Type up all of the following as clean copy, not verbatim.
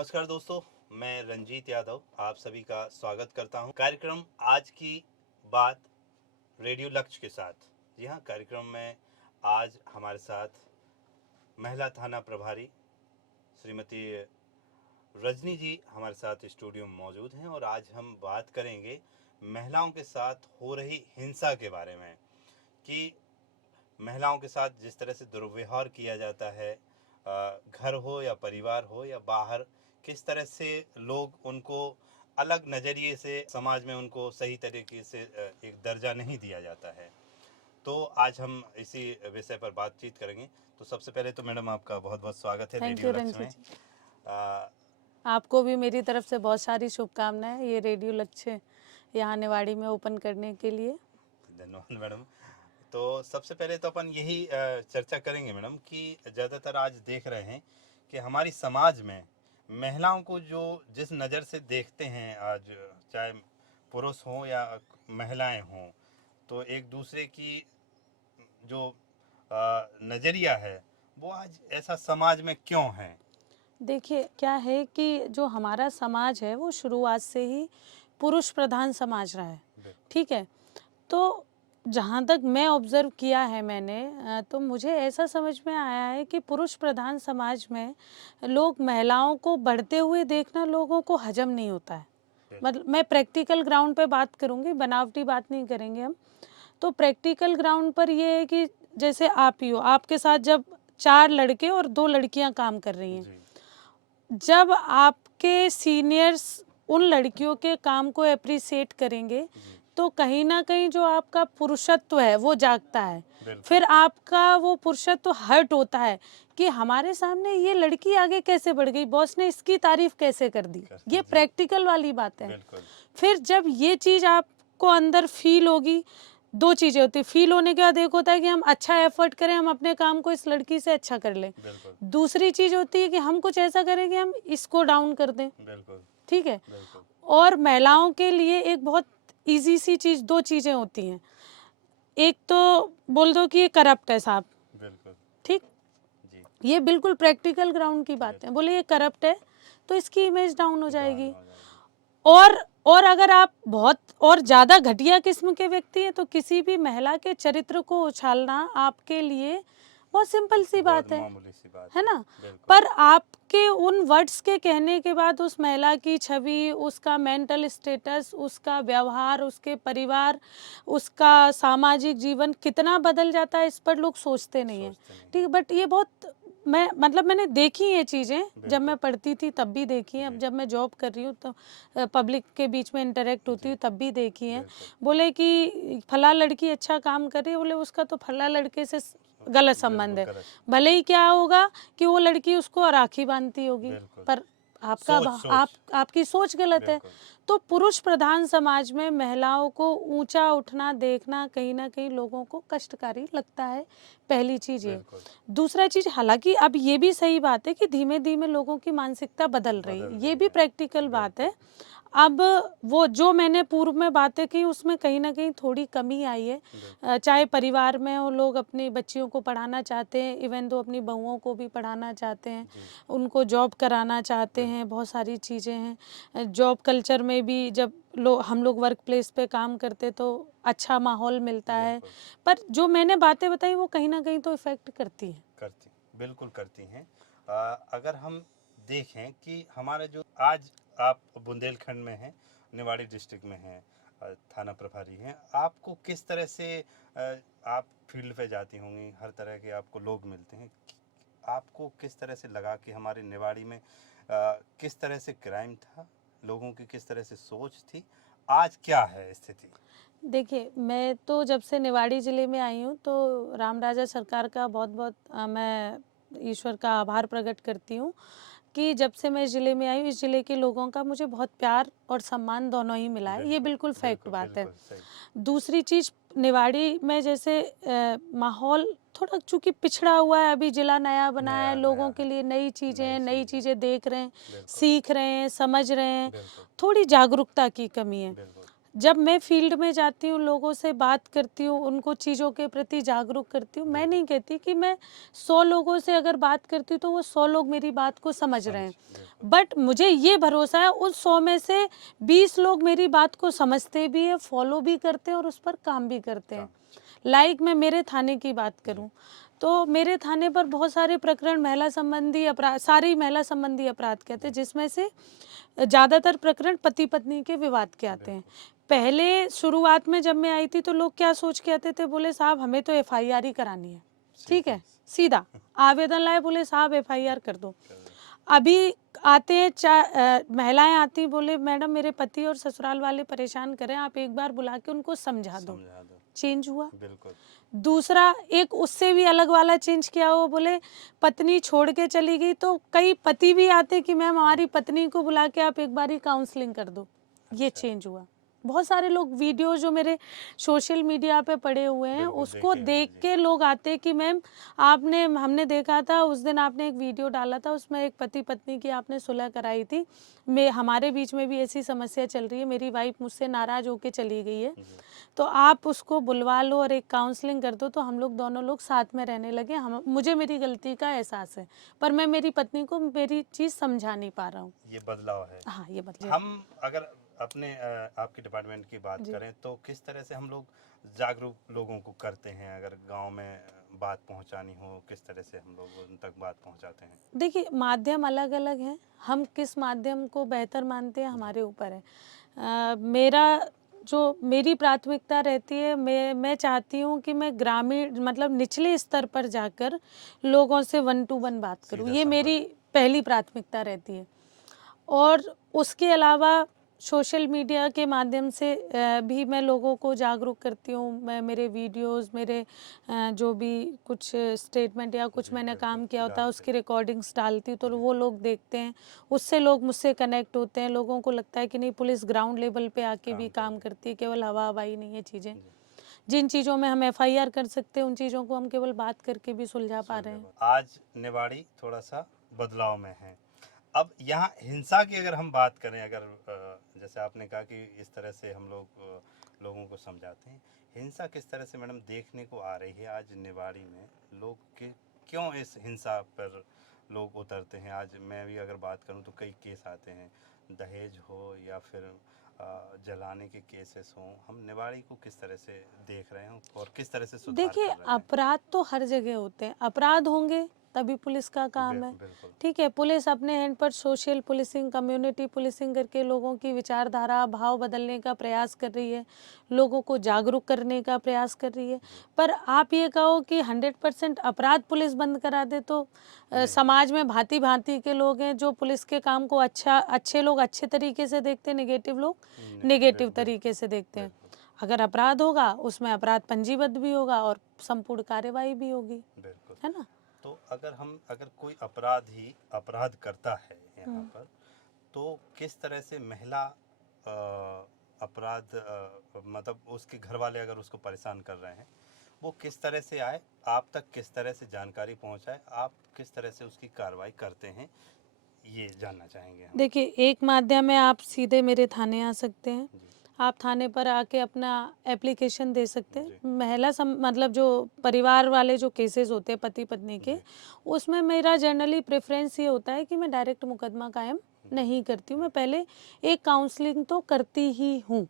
नमस्कार दोस्तों, मैं रंजीत यादव आप सभी का स्वागत करता हूं। कार्यक्रम आज की बात रेडियो लक्ष्य के साथ। जी हाँ, कार्यक्रम में आज हमारे साथ महिला थाना प्रभारी श्रीमती रजनी जी हमारे साथ स्टूडियो में मौजूद हैं और आज हम बात करेंगे महिलाओं के साथ हो रही हिंसा के बारे में कि महिलाओं के साथ जिस तरह से दुर्व्यवहार किया जाता है, घर हो या परिवार हो या बाहर, किस तरह से लोग उनको अलग नज़रिए से समाज में उनको सही तरीके से एक दर्जा नहीं दिया जाता है। तो आज हम इसी विषय पर बातचीत करेंगे। तो सबसे पहले तो मैडम आपका बहुत बहुत स्वागत है थैंक रेडियो यू लक्ष्य रंजीत में। जी। आ, आपको भी मेरी तरफ से बहुत सारी शुभकामनाएं ये रेडियो लक्ष्य यहाँ निवाड़ी में ओपन करने के लिए। धन्यवाद मैडम। तो सबसे पहले तो अपन यही चर्चा करेंगे मैडम कि ज़्यादातर आज देख रहे हैं कि हमारी समाज में महिलाओं को जो जिस नज़र से देखते हैं आज, चाहे पुरुष हों या महिलाएं हों, तो एक दूसरे की जो नज़रिया है वो आज ऐसा समाज में क्यों है? देखिए क्या है कि जो हमारा समाज है वो शुरुआत से ही पुरुष प्रधान समाज रहा है। बिल्कुल। ठीक है, तो जहाँ तक मैं ऑब्ज़र्व किया है मैंने, तो मुझे ऐसा समझ में आया है कि पुरुष प्रधान समाज में लोग महिलाओं को बढ़ते हुए देखना लोगों को हजम नहीं होता है। मतलब मैं प्रैक्टिकल ग्राउंड पे बात करूँगी, बनावटी बात नहीं करेंगे हम। तो प्रैक्टिकल ग्राउंड पर ये है कि जैसे आप ही हो, आपके साथ जब 4 लड़के और 2 लड़कियां काम कर रही हैं, जी। जब आपके सीनियर्स उन लड़कियों के काम को एप्रिसिएट करेंगे तो कहीं ना कहीं जो आपका पुरुषत्व है वो जागता है। बिल्कुल। फिर आपका वो पुरुषत्व हर्ट होता है कि हमारे सामने ये लड़की आगे कैसे बढ़ गई, बॉस ने इसकी तारीफ कैसे कर दी। ये प्रैक्टिकल वाली बात है। बिल्कुल। फिर जब ये चीज़ आपको अंदर फील होगी, 2 चीज़ें होती है। फील होने के बाद एक होता है कि हम अच्छा एफर्ट करें, हम अपने काम को इस लड़की से अच्छा कर लें। बिल्कुल। दूसरी चीज़ होती है कि हम कुछ ऐसा करें कि हम इसको डाउन कर दें। बिल्कुल। ठीक है। बिल्कुल। और महिलाओं के लिए एक बहुत ईजी सी चीज़, 2 चीज़ें होती हैं। एक तो बोल दो कि ये करप्ट है साहब। बिल्कुल। ठीक, जी। ये बिल्कुल प्रैक्टिकल ग्राउंड की बात है। बोले ये करप्ट है तो इसकी इमेज डाउन हो जाएगी। और अगर आप बहुत और ज़्यादा घटिया किस्म के व्यक्ति हैं तो किसी भी महिला के चरित्र को उछालना आपके लिए बहुत सिंपल सी बात है मामूली सी बात है ना। बिल्कुल। पर आपके उन वर्ड्स के कहने के बाद उस महिला की छवि, उसका मेंटल स्टेटस, उसका व्यवहार, उसके परिवार, उसका सामाजिक जीवन कितना बदल जाता है, इस पर लोग सोचते नहीं हैं। ठीक है, बट ये बहुत मैंने देखी ये चीज़ें, जब मैं पढ़ती थी तब भी देखी हैं, अब जब मैं जॉब कर रही हूँ तो पब्लिक के बीच में इंटरेक्ट होती हूँ तब भी देखी हैं। बोले कि फला लड़की अच्छा काम कर रही है, बोले उसका तो फला लड़के से गलत संबंध है। भले ही क्या होगा कि वो लड़की उसको राखी बांधती होगी, पर आपकी सोच गलत है। तो पुरुष प्रधान समाज में महिलाओं को ऊंचा उठना देखना कहीं ना कहीं लोगों को कष्टकारी लगता है। पहली चीज ये। दूसरा चीज, हालांकि अब ये भी सही बात है कि धीमे धीमे लोगों की मानसिकता बदल रही है, ये भी प्रैक्टिकल बात है। अब वो जो मैंने पूर्व में बातें की उसमें कहीं ना कहीं थोड़ी कमी आई है। चाहे परिवार में वो लोग अपनी बच्चियों को पढ़ाना चाहते हैं, इवन तो अपनी बहुओं को भी पढ़ाना चाहते हैं, उनको जॉब कराना चाहते हैं, बहुत सारी चीज़ें हैं। जॉब कल्चर में भी जब हम लोग वर्क प्लेस पे काम करते तो अच्छा माहौल मिलता है। पर जो मैंने बातें बताई वो कहीं ना कहीं तो इफ़ेक्ट करती हैं। बिल्कुल करती हैं। अगर हम देखें कि हमारे जो आज आप बुंदेलखंड में हैं, निवाड़ी डिस्ट्रिक्ट में हैं, थाना प्रभारी हैं, आपको किस तरह से आप फील्ड पे जाती होंगी, हर तरह के आपको लोग मिलते हैं, आपको किस तरह से लगा कि हमारे निवाड़ी में किस तरह से क्राइम था, लोगों की किस तरह से सोच थी, आज क्या है स्थिति? देखिए, मैं तो जब से निवाड़ी ज़िले में आई हूँ तो राम राजा सरकार का बहुत बहुत मैं ईश्वर का आभार प्रकट करती हूँ कि जब से मैं इस ज़िले में आई हूँ, इस ज़िले के लोगों का मुझे बहुत प्यार और सम्मान दोनों ही मिला है। ये बिल्कुल फैक्ट बात है। दूसरी चीज़, निवाड़ी में जैसे माहौल थोड़ा चूँकि पिछड़ा हुआ है, अभी ज़िला नया बना है, लोगों के लिए नई चीज़ें देख रहे हैं, सीख रहे हैं, समझ रहे हैं, थोड़ी जागरूकता की कमी है। जब मैं फील्ड में जाती हूँ, लोगों से बात करती हूँ, उनको चीज़ों के प्रति जागरूक करती हूँ, मैं नहीं कहती कि मैं 100 लोगों से अगर बात करती हूँ तो वो 100 लोग मेरी बात को समझ रहे हैं, बिल्कुल। बट मुझे ये भरोसा है उस 100 में से 20 लोग मेरी बात को समझते भी हैं, फॉलो भी करते हैं और उस पर काम भी करते हैं। लाइक मैं मेरे थाने की बात करूं तो मेरे थाने पर बहुत सारे प्रकरण महिला संबंधी अपराध, सारी महिला संबंधी अपराध के आते हैं, जिसमें से ज़्यादातर प्रकरण पति पत्नी के विवाद के आते हैं। पहले शुरुआत में जब मैं आई थी तो लोग क्या सोच के आते थे, बोले साहब हमें तो एफआईआर ही करानी है, ठीक है, सीधा आवेदन लाए, बोले साहब एफआईआर कर दो। अभी आते हैं महिलाएं आती, बोले मैडम मेरे पति और ससुराल वाले परेशान करें, आप एक बार बुला के उनको समझा दो। चेंज हुआ। बिल्कुल। दूसरा एक उससे भी अलग वाला चेंज किया, वो बोले पत्नी छोड़ के चली गई, तो कई पति भी आते कि मैम हमारी पत्नी को बुला के आप एक बार ही काउंसलिंग कर दो। ये चेंज हुआ। बहुत सारे लोग वीडियो जो मेरे सोशल मीडिया पे पड़े हुए हैं उसको देख के लोग आते कि मैम आपने, हमने देखा था उस दिन आपने एक वीडियो डाला था, उसमें एक पति पत्नी की आपने सुलह कराई थी, हमारे बीच में भी ऐसी समस्या चल रही है, मेरी वाइफ मुझसे नाराज होके चली गई है, तो आप उसको बुलवा लो और एक काउंसलिंग कर दो तो हम लोग दोनों लोग साथ में रहने लगे। हम, मुझे मेरी गलती का एहसास है, पर मैं मेरी पत्नी को मेरी चीज़ समझा नहीं पा रहा हूँ। ये बदलाव है। हाँ, ये बदलाव। हम अगर अपने आपके डिपार्टमेंट की बात करें तो किस तरह से हम लोग जागरूक लोगों को करते हैं, अगर गांव में बात पहुंचानी हो किस तरह से हम लोग उन तक बात पहुंचाते हैं? देखिए माध्यम अलग अलग हैं, हम किस माध्यम को बेहतर मानते हैं हमारे ऊपर है। मेरा जो मेरी प्राथमिकता रहती है, मैं चाहती हूँ कि मैं ग्रामीण मतलब निचले स्तर पर जाकर लोगों से 1 to 1 बात करूँ, ये मेरी पहली प्राथमिकता रहती है। और उसके अलावा सोशल मीडिया के माध्यम से भी मैं लोगों को जागरूक करती हूँ। मैं मेरे वीडियोस, मेरे जो भी कुछ स्टेटमेंट या कुछ मैंने काम किया होता है उसकी रिकॉर्डिंग्स डालती हूँ, तो वो लोग देखते हैं, उससे लोग मुझसे कनेक्ट होते हैं। लोगों को लगता है कि नहीं पुलिस ग्राउंड लेवल पे आके भी काम करती है, केवल हवा हवाई नहीं है चीज़ें। जिन चीज़ों में हम एफआईआर कर सकते हैं उन चीज़ों को हम केवल बात करके भी सुलझा पा रहे हैं। आज निवाड़ी थोड़ा सा बदलाव में है। अब यहाँ हिंसा की अगर हम बात करें, अगर जैसे आपने कहा कि इस तरह से हम लोग लोगों को समझाते हैं, हिंसा किस तरह से मैडम देखने को आ रही है आज निवाड़ी में? लोग क्यों इस हिंसा पर लोग उतरते हैं? आज मैं भी अगर बात करूं तो कई केस आते हैं, दहेज हो या फिर जलाने के केसेस हों। हम निवाड़ी को किस तरह से देख रहे हैं और किस तरह से सुधार देखिए कर रहे हैं? अपराध तो हर जगह होते हैं, अपराध होंगे तभी पुलिस का काम है, बिल्कुल। ठीक है। पुलिस अपने एंड पर सोशल पुलिसिंग, कम्युनिटी पुलिसिंग करके लोगों की विचारधारा, भाव बदलने का प्रयास कर रही है, लोगों को जागरूक करने का प्रयास कर रही है। पर आप ये कहो कि 100% अपराध पुलिस बंद करा दे तो समाज में भांति भांति के लोग हैं जो पुलिस के काम को अच्छे लोग अच्छे तरीके से देखते हैं, नेगेटिव लोग नेगेटिव तरीके से देखते हैं। अगर अपराध होगा उसमें अपराध पंजीबद्ध भी होगा और संपूर्ण कार्यवाही भी होगी, बिल्कुल, है ना। तो अगर कोई अपराधी अपराध करता है यहाँ पर, तो किस तरह से महिला अपराध मतलब उसके घर वाले अगर उसको परेशान कर रहे हैं, वो किस तरह से आए, आप तक किस तरह से जानकारी पहुँचाए, आप किस तरह से उसकी कार्रवाई करते हैं, ये जानना चाहेंगे हम। देखिए एक माध्यम है, आप सीधे मेरे थाने आ सकते हैं, आप थाने पर आके अपना एप्लीकेशन दे सकते हैं। मतलब जो परिवार वाले जो केसेस होते हैं पति पत्नी के, उसमें मेरा जनरली प्रेफरेंस ये होता है कि मैं डायरेक्ट मुकदमा कायम नहीं करती हूँ, मैं पहले एक काउंसलिंग तो करती ही हूँ,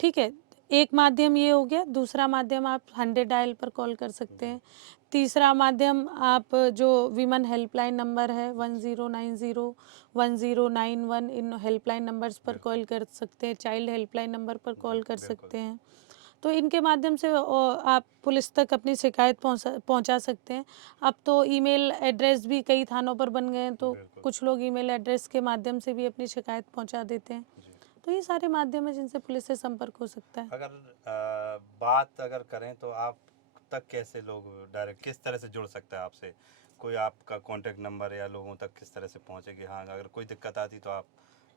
ठीक है। एक माध्यम ये हो गया। दूसरा माध्यम आप 100 डायल पर कॉल कर सकते हैं। तीसरा माध्यम आप जो वीमेन हेल्पलाइन नंबर है 1090 1091, इन हेल्पलाइन नंबर्स पर कॉल कर सकते हैं। चाइल्ड हेल्पलाइन नंबर पर कॉल कर सकते हैं। तो इनके माध्यम से आप पुलिस तक अपनी शिकायत पहुंचा सकते हैं। अब तो ईमेल एड्रेस भी कई थानों पर बन गए हैं, तो कुछ लोग ईमेल एड्रेस के माध्यम से भी अपनी शिकायत पहुंचा देते हैं। तो ये सारे माध्यम है जिनसे पुलिस से संपर्क हो सकता है। अगर बात अगर करें तो आप तक कैसे लोग डायरेक्ट किस तरह से जुड़ सकता है आपसे? कोई आपका कांटेक्ट नंबर या लोगों तक किस तरह से पहुंचे कि हाँ अगर कोई दिक्कत आती तो आप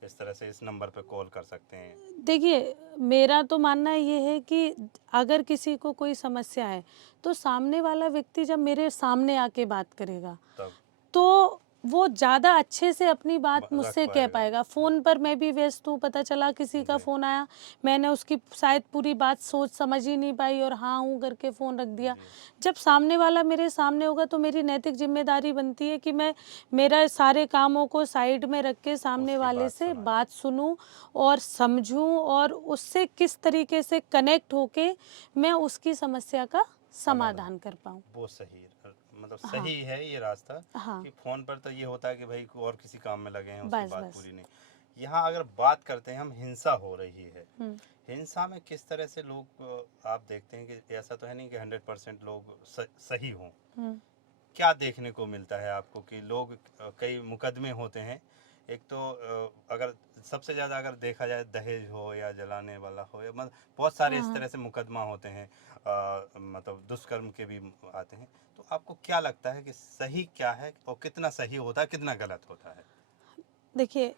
इस तरह से इस नंबर पे कॉल कर सकते हैं? देखिए मेरा तो मानना ये है कि अगर किसी को कोई समस्या है तो सामने वाला व्यक्ति जब मेरे सामने आके बात करेगा तब तो वो ज़्यादा अच्छे से अपनी बात रख मुझसे कह पाएगा। पाएगा। फ़ोन पर मैं भी व्यस्त हूँ, पता चला किसी का जी। फ़ोन आया, मैंने उसकी शायद पूरी बात सोच समझ ही नहीं पाई और हाँ, हूँ करके फ़ोन रख दिया। जी। जब सामने वाला मेरे सामने होगा तो मेरी नैतिक ज़िम्मेदारी बनती है कि मैं मेरा सारे कामों को साइड में रख के सामने उसकी वाले बात से सुना बात सुनूँ और समझूँ और उससे किस तरीके से कनेक्ट होके मैं उसकी समस्या का समाधान समाधान कर पाऊँ। वो सही मतलब हाँ, सही है ये रास्ता हाँ, कि फ़ोन पर तो ये होता है कि भाई कोई और किसी काम में लगे हैं, उसकी बस, बात बस। पूरी नहीं। यहाँ अगर बात करते हैं हम, हिंसा हो रही है, हुँ, हिंसा में किस तरह से लोग आप देखते हैं कि ऐसा तो है नहीं कि 100% लोग सही हों। हुँ, क्या देखने को मिलता है आपको कि लोग कई मुकदमे होते हैं, एक तो अगर सबसे ज़्यादा अगर देखा जाए दहेज हो या जलाने वाला हो या मतलब बहुत सारे हाँ, इस हाँ। तरह से मुकदमा होते हैं, मतलब दुष्कर्म के भी आते हैं। तो आपको क्या लगता है कि सही क्या है और कितना सही होता है, कितना गलत होता है? देखिए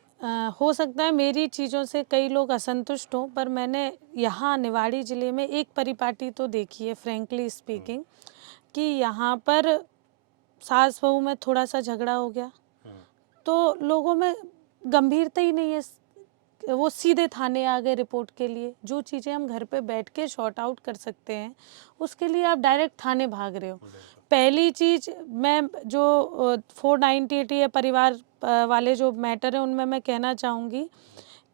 हो सकता है मेरी चीज़ों से कई लोग असंतुष्ट हों, पर मैंने यहाँ निवाड़ी ज़िले में एक परिपाटी तो देखी है फ्रैंकली हम्म, स्पीकिंग, कि यहाँ पर सास-बहू में थोड़ा-सा झगड़ा हो गया, हम्म, तो लोगों में गंभीरता ही नहीं है। वो सीधे थाने आ गए रिपोर्ट के लिए। जो चीज़ें हम घर पे बैठ के सॉर्ट आउट कर सकते हैं, उसके लिए आप डायरेक्ट थाने भाग रहे हो। बिल्कुल। पहली चीज़ मैं जो 498 या परिवार वाले जो मैटर हैं उनमें मैं कहना चाहूँगी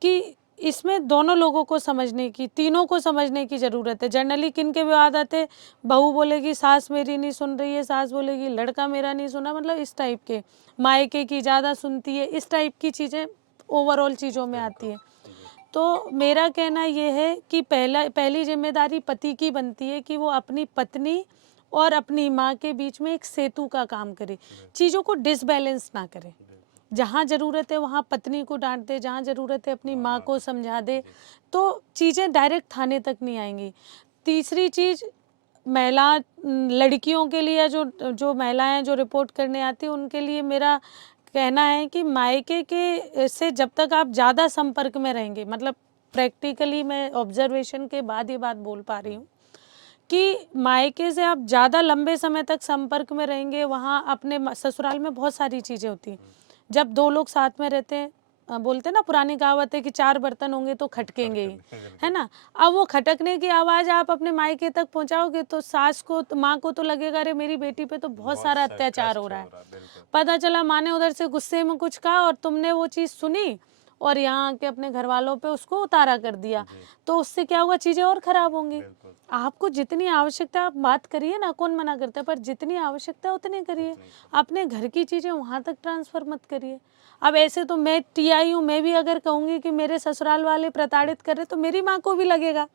कि इसमें दोनों लोगों को समझने की, तीनों को समझने की ज़रूरत है। जनरली किन के विवाद आते हैं, बहू बोलेगी सास मेरी नहीं सुन रही है, सास बोलेगी लड़का मेरा नहीं सुना, मतलब इस टाइप के। मायके की ज़्यादा सुनती है, इस टाइप की चीज़ें ओवरऑल चीज़ों में आती बिल्कुल। हैं। जी। तो मेरा कहना ये है कि पहली ज़िम्मेदारी पति की बनती है कि वो अपनी पत्नी और अपनी माँ के बीच में एक सेतु का काम करे, बिल्कुल। चीज़ों को डिसबैलेंस ना करे। बिल्कुल। जहाँ ज़रूरत है वहाँ पत्नी को डाँट दे, जहाँ ज़रूरत है अपनी हाँ, माँ माँ को को। समझा दे, जी। तो चीज़ें डायरेक्ट थाने तक नहीं आएँगी। तीसरी चीज़ महिला लड़कियों के लिए जो जो महिलाएँ जो रिपोर्ट करने आती हैं उनके लिए मेरा कहना है कि मायके के से जब तक आप ज़्यादा संपर्क में रहेंगे, मतलब प्रैक्टिकली मैं ऑब्जर्वेशन के बाद ये बात बोल पा रही हम्म, हूँ कि मायके से आप ज़्यादा लंबे समय तक संपर्क में रहेंगे, वहाँ अपने ससुराल में बहुत सारी चीज़ें होती हैं। हम्म, जब दो लोग साथ में रहते हैं, बोलते हैं ना पुरानी कहावत है कि चार बर्तन होंगे तो खटकेंगे ही, खटखट है बिल्कुल। ना? अब वो खटकने की आवाज़ आप अपने मायके तक पहुँचाओगे तो सास को माँ को तो लगेगा अरे मेरी बेटी पे तो बहुत बहुत सारा सा अत्याचार हो कष्ट रहा है। हो रहा, बिल्कुल। पता चला माँ ने उधर से गुस्से में कुछ कहा और तुमने वो चीज़ सुनी और यहाँ आके अपने घर वालों पे उसको उतारा कर दिया, जी। तो उससे क्या होगा, चीज़ें और ख़राब होंगी। बिल्कुल। आपको जितनी आवश्यकता है आप बात करिए ना, कौन मना करता है, पर जितनी आवश्यकता है उतनी करिए। उतनी करें। अपने घर की चीज़ें वहाँ तक ट्रांसफ़र मत करिए। अब ऐसे तो मैं टीआई हूँ, मैं भी अगर कहूँगी कि मेरे ससुराल वाले प्रताड़ित कर रहे तो मेरी माँ को भी लगेगा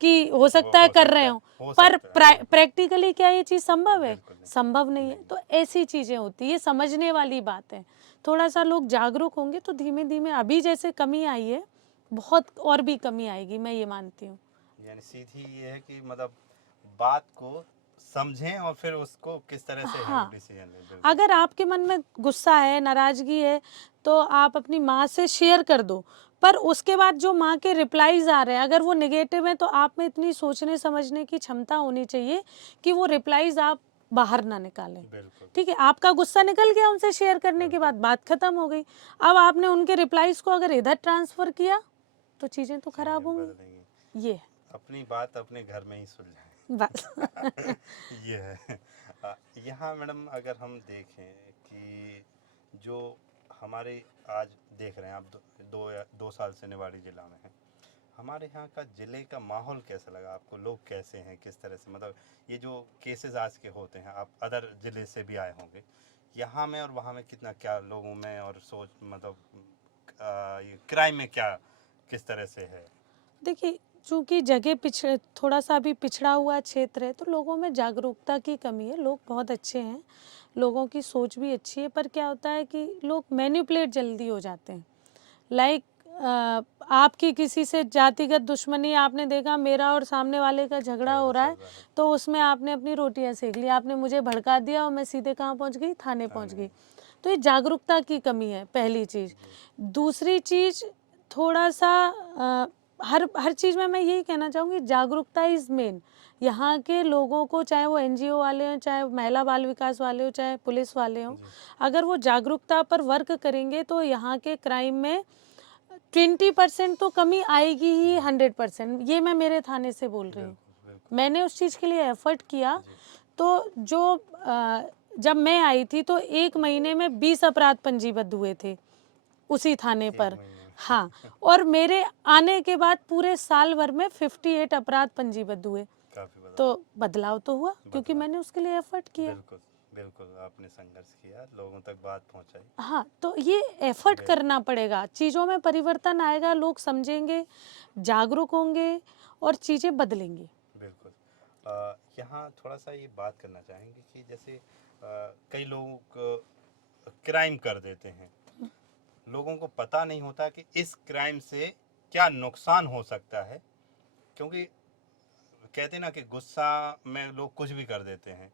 कि हो वो सकता है हो कर रहे सकता है, हों, हो पर सकता है, बिल्कुल। प्रैक्टिकली क्या ये चीज़ संभव है? बिल्कुल नहीं। संभव नहीं है। नहीं। तो ऐसी चीज़ें होती हैं, ये समझने वाली बात है। थोड़ा-सा लोग जागरूक होंगे तो धीमे-धीमे अभी जैसे कमी आई है, बहुत और भी कमी आएगी, मैं ये मानती हूँ। यानी सीधी ये है कि मतलब बात को समझें और फिर उसको किस तरह से है वो हाँ, डिसीजन लें, बिल्कुल। अगर आपके मन में गुस्सा है, नाराज़गी है, तो आप अपनी माँ से शेयर कर दो। पर उसके बाद जो माँ के रिप्लाइज़ आ रहे हैं, अगर वो नेगेटिव हैं, तो आप में इतनी सोचने समझने की क्षमता होनी चाहिए कि वो रिप्लाइज़ आप बाहर ना निकालें। बिल्कुल। ठीक है? आपका गुस्सा निकल गया उनसे शेयर करने के बिल्कुल। बाद, बात खत्म हो गई। अब आपने उनके रिप्लाइज़ को अगर इधर ट्रांसफ़र किया, तो चीज़ें तो खराब चीज़ें होंगी। बदलेंगी। ये है, अपनी बात अपने घर में ही बस। सुलझाएं। ये है। यहाँ मैडम अगर हम देखें कि जो हमारे आज देख रहे हैं आप, 2 साल से निवाड़ी जिला में हैं, हमारे यहाँ का ज़िले का माहौल कैसा लगा आपको? लोग कैसे हैं, किस तरह से, मतलब ये जो केसेस आज के होते हैं, आप अदर ज़िले से भी आए होंगे, यहाँ में और वहाँ में कितना क्या लोगों में और सोच, मतलब ये क्राइम में क्या किस तरह से है? देखिए, चूँकि जगह थोड़ा-सा अभी पिछड़ा हुआ क्षेत्र है, तो लोगों में जागरूकता की कमी है। लोग बहुत अच्छे हैं, लोगों की सोच भी अच्छी है, पर क्या होता है कि लोग मैनिपुलेट जल्दी हो जाते हैं। लाइक आपकी किसी से जातिगत दुश्मनी, आपने देखा मेरा और सामने वाले का झगड़ा हो रहा चल है, रहा है। तो उसमें आपने अपनी रोटियाँ सेक ली, आपने मुझे भड़का दिया और मैं सीधे कहाँ पहुँच गई? थाने पहुँच थाने। गई। तो ये जागरूकता की कमी है, पहली चीज़। जी। दूसरी चीज़, थोड़ा-सा हर हर चीज़ में मैं यही कहना चाहूँगी, जागरूकता इज़ मेन। यहाँ के लोगों को, चाहे वो एनजीओ वाले हों, चाहे महिला बाल विकास वाले हों, चाहे पुलिस वाले हों, जी, अगर वो जागरूकता पर वर्क करेंगे तो यहाँ के क्राइम में 20% तो कमी आएगी ही, 100%। ये मैं मेरे थाने से बोल रही हूँ। बिल्कुल, बिल्कुल। मैंने उस चीज़ के लिए एफर्ट किया। जी, तो जो जब मैं आई थी तो 1 महीने में 20 अपराध पंजीबद्ध हुए थे उसी थाने 1 पर। महीने में। हाँ, और मेरे आने के बाद पूरे साल भर में 58 अपराध पंजीबद्ध हुए। काफ़ी बदलाव। तो बदलाव तो हुआ क्योंकि बदलाव। मैंने उसके लिए एफर्ट किया। बिल्कुल, बिल्कुल आपने संघर्ष किया, लोगों तक बात पहुँचाई। हाँ, तो ये एफर्ट बिल्कुल। करना पड़ेगा, चीज़ों में परिवर्तन आएगा, लोग समझेंगे, जागरूक होंगे और चीज़ें बदलेंगी। बिल्कुल। यहाँ थोड़ा-सा ये बात करना चाहेंगे कि जैसे कई लोग क्राइम कर देते हैं। लोगों को पता नहीं होता कि इस क्राइम से क्या नुकसान हो सकता है, क्योंकि कहते हैं ना कि गुस्सा में लोग कुछ भी कर देते हैं।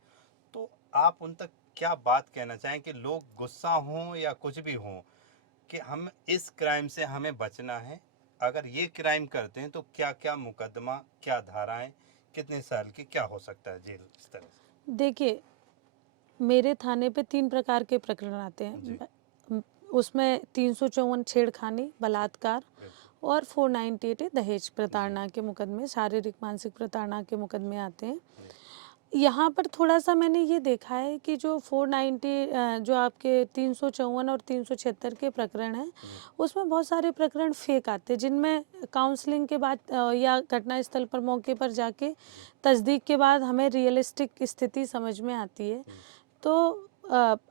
तो आप उन तक क्या बात कहना चाहें कि लोग गुस्सा हों या कुछ भी हों, कि हम इस क्राइम से हमें बचना है, अगर ये क्राइम करते हैं तो क्या-क्या मुकदमा, क्या धाराएँ, कितने साल की क्या हो सकता है जेल, इस तरह से? देखिए, मेरे थाने पे 3 प्रकार के प्रकरण आते हैं। जी, उसमें 354 छेड़खानी, बलात्कार बिल्कुल। और 498 दहेज प्रताड़ना के मुकदमे, शारीरिक मानसिक प्रताड़ना के मुकदमे आते हैं। जी, यहाँ पर थोड़ा-सा मैंने ये देखा है कि जो 490 जो आपके 354 और 376 के प्रकरण हैं, जी, उसमें बहुत सारे प्रकरण फेक आते हैं, जिनमें काउंसलिंग के बाद या घटनास्थल पर मौके पर जाके जी, तस्दीक के बाद हमें रियलिस्टिक स्थिति समझ में आती है। जी, तो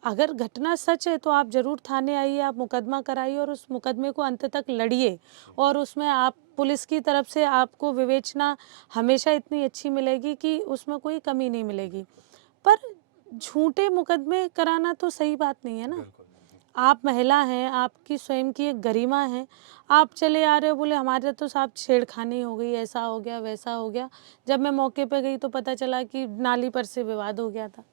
अगर घटना सच है तो आप ज़रूर थाने आइए, आप मुकदमा कराइए और उस मुकदमे को अंत तक लड़िए जी, और उसमें आप पुलिस की तरफ से आपको विवेचना हमेशा इतनी अच्छी मिलेगी कि उसमें कोई कमी नहीं मिलेगी। बिल्कुल, पर झूठे मुकदमे कराना तो सही बात नहीं है ना। बिल्कुल नहीं। आप महिला हैं, आपकी स्वयं की एक गरिमा है, आप चले आ रहे हो बोले हमारे तो साहब छेड़खानी हो गई, ऐसा हो गया, वैसा हो गया। जब मैं मौके पे गई तो पता चला कि नाली पर से विवाद हो गया था।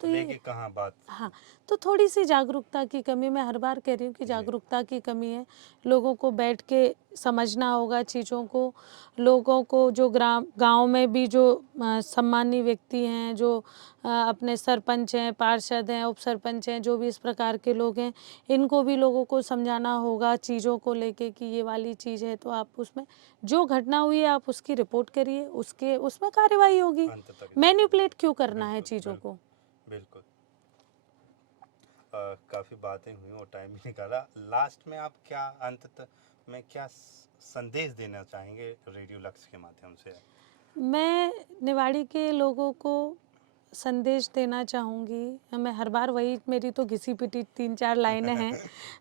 तो तो ये लेके कहाँ बात? हाँ, तो थोड़ी-सी जागरूकता की कमी, मैं हर बार कह रही हूँ कि जी, जागरूकता की कमी है। लोगों को बैठ के समझना होगा चीज़ों को। लोगों को जो गाँव में भी जो सम्मानीय व्यक्ति हैं, जो अपने सरपंच हैं, पार्षद हैं, उप सरपंच हैं, जो भी इस प्रकार के लोग हैं, इनको भी लोगों को समझाना होगा चीज़ों को लेके कि ये वाली चीज़ है तो आप उसमें जो घटना हुई है आप उसकी रिपोर्ट करिए, उसमें कार्रवाई होगी। अंत तक जाके। मैनिपुलेट क्यों करना है बिल्कुल, चीज़ों बिल्कुल, को? बिल्कुल। काफ़ी बातें हुई और टाइम भी निकाला। लास्ट में आप क्या अंत में क्या संदेश देना चाहेंगे रेडियो लक्ष्य के माध्यम से? मैं निवाड़ी के लोगों को संदेश देना चाहूँगी। मैं हर बार वही, मेरी तो घिसी-पिटी 3-4 लाइनें हैं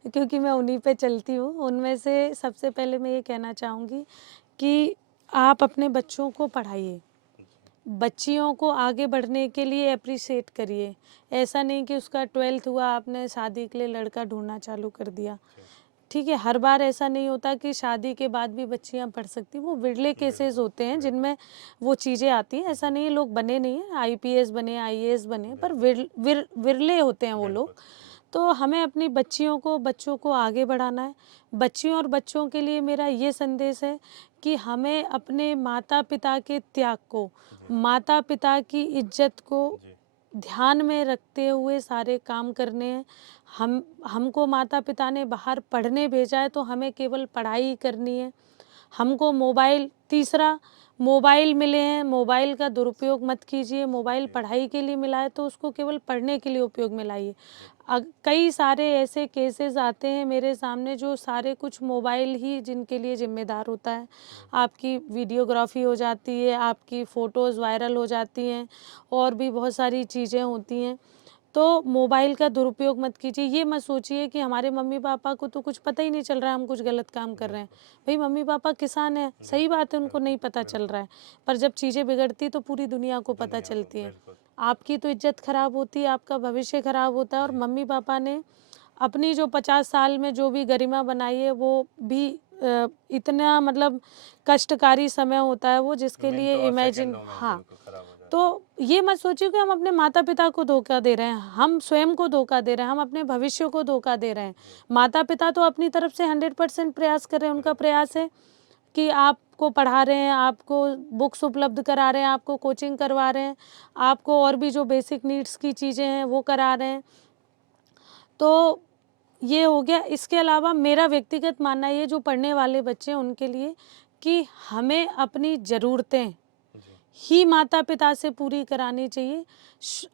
क्योंकि मैं उन्हीं पे चलती हूँ। उनमें से सबसे पहले मैं ये कहना चाहूँगी कि आप अपने बच्चों को पढ़ाइए। जी, बच्चियों को आगे बढ़ने के लिए एप्रिशिएट करिए। ऐसा नहीं कि उसका 12th हुआ, आपने शादी के लिए लड़का ढूँढना चालू कर दिया। जी, ठीक है, हर बार ऐसा नहीं होता कि शादी के बाद भी बच्चियाँ पढ़ सकती, वो विरले केसेस बिल्कुल, होते हैं बिल्कुल। जिनमें वो चीज़ें आती हैं। ऐसा जी, नहीं है लोग बने नहीं हैं, आईपीएस बने, आईएएस बने, पर बिल्कुल, विरले होते हैं वो लोग। बिल्कुल, बिल्कुल। तो हमें अपनी बच्चों को आगे बढ़ाना है। बच्चियों और बच्चों के लिए मेरा ये संदेश है कि हमें अपने माता-पिता के त्याग को, जी, माता-पिता की इज़्ज़त को जी, ध्यान में रखते हुए सारे काम करने हैं। हमको माता-पिता ने बाहर पढ़ने भेजा है तो हमें केवल पढ़ाई ही करनी है। हमको तीसरा मोबाइल मिले हैं, मोबाइल का दुरुपयोग मत कीजिए। मोबाइल जी, पढ़ाई के लिए मिला है तो उसको केवल पढ़ने के लिए उपयोग में लाइए। जी, कई सारे ऐसे केसेस आते हैं मेरे सामने जो सारे कुछ मोबाइल ही जिनके लिए ज़िम्मेदार होता है। बिल्कुल, आपकी वीडियोग्राफ़ी हो जाती है, आपकी फ़ोटोज़ वायरल हो जाती हैं और भी बहुत सारी चीज़ें होती हैं। तो मोबाइल का दुरुपयोग मत कीजिए। ये मत सोचिए कि हमारे मम्मी-पापा को तो कुछ पता ही नहीं चल रहा है, हम कुछ गलत काम कर रहे हैं। बिल्कुल, भई मम्मी-पापा किसान हैं, सही बिल्कुल, बात है उनको बिल्कुल, नहीं पता चल बिल्कुल। रहा है। पर जब चीज़ें बिगड़ती तो पूरी दुनिया को पता दुनिया को चलती हैं। बिल्कुल। आपकी तो इज़्ज़त खराब होती है, आपका भविष्य खराब होता है और जी, मम्मी-पापा ने अपनी जो 50 साल में जो भी गरिमा बनाई है वो भी इतना मतलब कष्टकारी समय होता है वो जिसके लिए मिनटों और इमेजिन सेकंडों में हाँ। बिल्कुल खराब हो जाती है। तो ये मत सोचिए कि हम अपने माता-पिता को धोखा दे रहे हैं, हम स्वयं को धोखा दे रहे हैं, हम अपने भविष्य को धोखा दे रहे हैं। जी, माता-पिता तो अपनी तरफ से 100% प्रयास कर रहे हैं, उनका प्रयास प्रयास जी, है कि आपको पढ़ा रहे हैं, आपको बुक्स उपलब्ध करा रहे हैं, आपको कोचिंग करवा रहे हैं, आपको और भी जो बेसिक नीड्स की चीज़ें हैं वो करा रहे हैं। तो ये हो गया। इसके अलावा मेरा व्यक्तिगत मानना ये जो पढ़ने वाले बच्चे हैं उनके लिए कि हमें अपनी ज़रूरतें जी, ही माता-पिता से पूरी करानी चाहिए।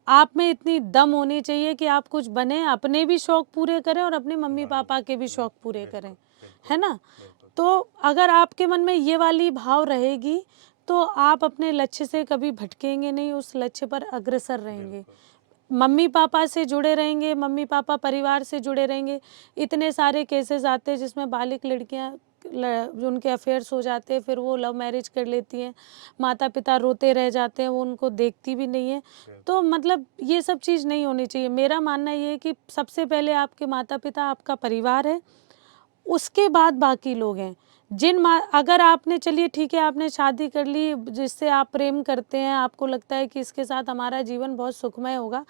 आप में इतनी दम होनी चाहिए कि आप कुछ बनें, अपने भी शौक पूरे करें और अपने मम्मी-पापा के भी शौक पूरे करें, बिल्कुल, है ना? बिल्कुल, तो अगर आपके मन में ये वाली भाव रहेगी, तो आप अपने लक्ष्य से कभी भटकेंगे नहीं, उस लक्ष्य पर अग्रसर रहेंगे। बिल्कुल, मम्मी-पापा से जुड़े रहेंगे, मम्मी-पापा परिवार से जुड़े रहेंगे। इतने सारे केसेज़ आते हैं जिसमें बालिग लड़कियाँ उनके अफेयर्स हो जाते हैं, फिर वो लव मैरिज कर लेती हैं, माता-पिता रोते रह जाते हैं, वो उनको देखती भी नहीं है। तो बिल्कुल, मतलब ये सब चीज़ नहीं होनी चाहिए। मेरा मानना ये है कि सबसे पहले आपके माता-पिता, आपका परिवार है, उसके बाद बाकी लोग हैं। अगर आपने, चलिए ठीक है, आपने शादी कर ली जिससे आप प्रेम करते हैं, आपको लगता है कि इसके साथ हमारा जीवन बहुत सुखमय होगा,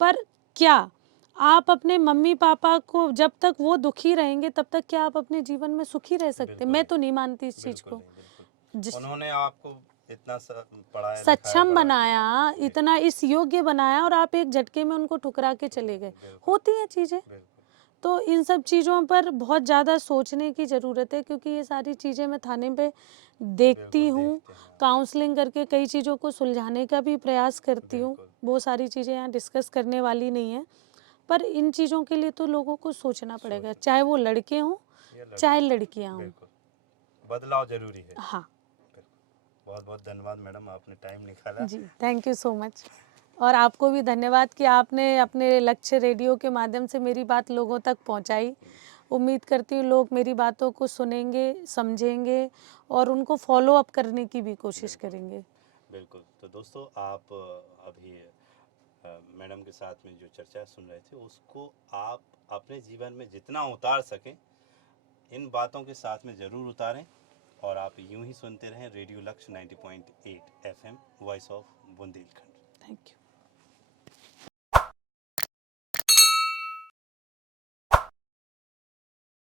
पर क्या आप अपने मम्मी-पापा को, जब तक वो दुखी रहेंगे तब तक क्या आप अपने जीवन में सुखी रह सकते हैं? बिल्कुल मैं नहीं, तो नहीं मानती इस चीज़ बिल्कुल को। नहीं, बिल्कुल। जिस उन्होंने आपको इतना पढ़ाया, लिखाया, सक्षम बड़ा किया। बनाया, जी, इतना इस योग्य बनाया और आप एक झटके में उनको ठुकरा के चले गए। बिल्कुल, होती हैं चीज़ें। बिल्कुल, तो इन सब चीज़ों पर बहुत ज़्यादा सोचने की ज़रूरत है, क्योंकि ये सारी चीज़ें मैं थाने पे देखती बिल्कुल हूँ, देखते हैं। काउंसलिंग करके कई चीज़ों को सुलझाने का भी प्रयास करती हूँ। बिल्कुल, वो सारी चीज़ें यहाँ डिस्कस करने वाली नहीं हैं, पर इन चीज़ों के लिए तो लोगों को सोचना पड़ेगा, सोचना चाहे वो लड़के हों, ये चाहे लड़कियाँ, लड़कियाँ हों। बिल्कुल, बदलाव ज़रूरी है। हाँ, बिल्कुल, बहुत-बहुत धन्यवाद मैडम, आपने टाइम निकाला। जी, थैंक यू सो मच। और आपको भी धन्यवाद कि आपने अपने लक्ष्य रेडियो के माध्यम से मेरी बात लोगों तक पहुँचाई। उम्मीद करती हूँ लोग मेरी बातों को सुनेंगे, समझेंगे और उनको फ़ॉलो अप करने की भी कोशिश बिल्कुल, करेंगे। बिल्कुल। तो दोस्तों, आप अभी मैडम के साथ में जो चर्चा सुन रहे थे, उसको आप अपने जीवन में जितना उतार सकें, इन बातों के साथ में ज़रूर उतारें। और आप यूं ही सुनते रहें रेडियो लक्ष्य 90.8 FM, voice of Bundelkhand. Thank you.